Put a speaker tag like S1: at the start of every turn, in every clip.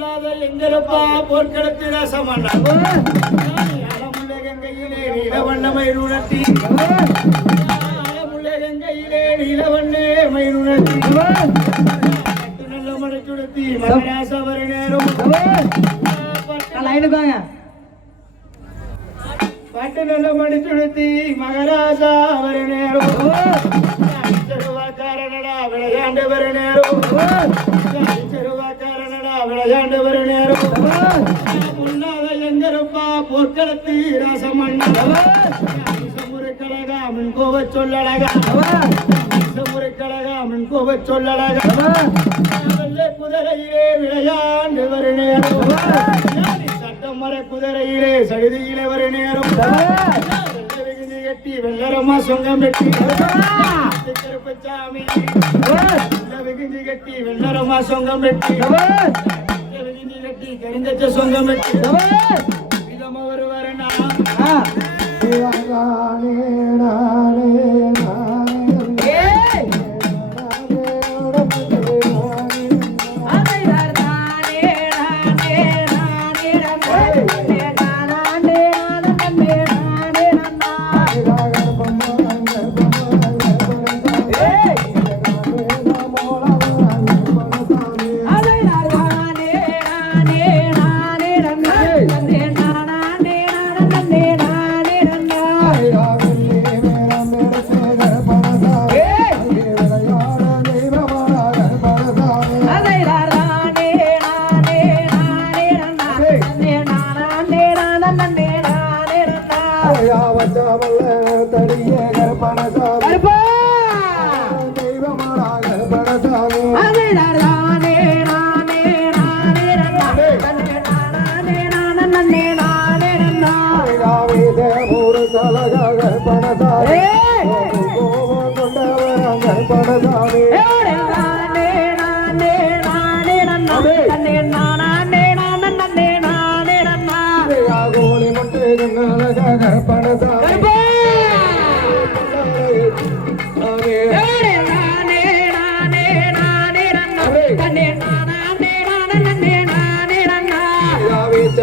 S1: பொல்லாத எங்கரப்பா போர்க்களத்தில அலமுள்ள கங்கையிலே நீலவண்ணமை உணர்த்தி கங்கையிலே நீலவண்ணே மயிலுணர்த்தி நல்ல மழை சுடத்தி மகராசவர நேரம்.
S2: லைனுக்கு வாங்க.
S1: பட்டு நல்ல மணி சுடுத்தி மகராஜா வர நேரம். விளையாண்டு வர நேரம். செருவாக்காரனடா நேரம் முன்னாத போர்க்களத்து ராசமண்ணமுறை கோவ சொல்லழகா முறை கோவ சொல்லழகா குதிரையிலே விளையாண்டு வர நேரம் சட்டம் மர குதிரையிலே சடுதியிலே வர நேரம். கட்டி வெள்ளரமா சொங்கம் வெட்டி. கருப்பச்சாமி வெள்ளை கட்டி வெள்ளரமா சொங்கம் வெட்டி.
S3: गणिताच्या संगमेट கற்பனசாமி விளையாடு தெய்வமாடா கற்பனசாமி தூக்கி வைக்கும் கால்களுக்கு சொல்லாரம் தூக்கி வைக்கும் கால்களுக்கு அடுத்தவளை சல்லாடமா எடுத்து வைக்கும்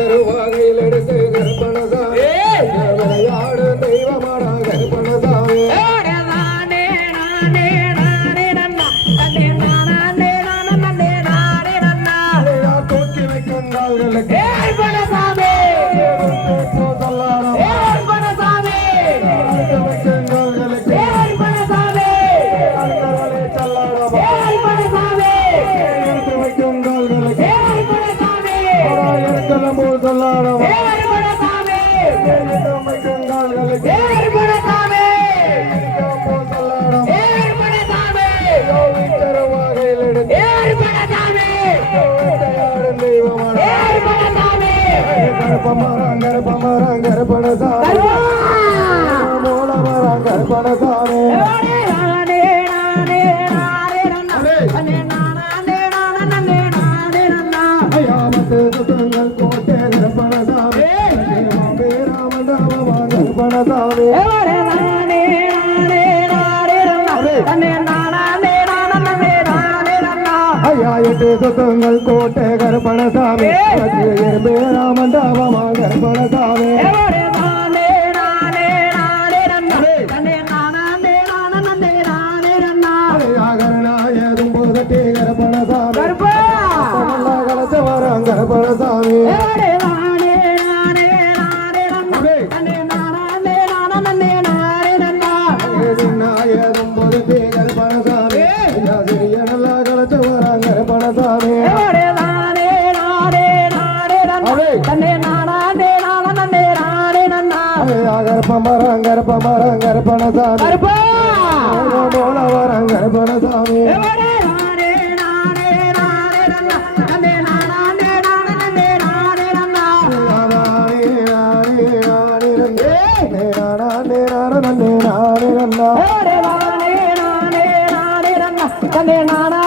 S3: சொல்லாடமா எடுத்து தருவாகையில் எடுத்து வேட்டையாடும் தெய்வமாடா கருப்பமரம் கருப்பமரம் கருப்பணசாமி ஐயா எட்டு சுத்தங்கள் கோட்டை கருப்பணசாமி. பேராமண்டாம கருப்பணசாமி. கருப்பமரம் கருப்பமரம் கருப்பணசாமி போல வரம் கருப்பணசாமி
S2: நானே நானே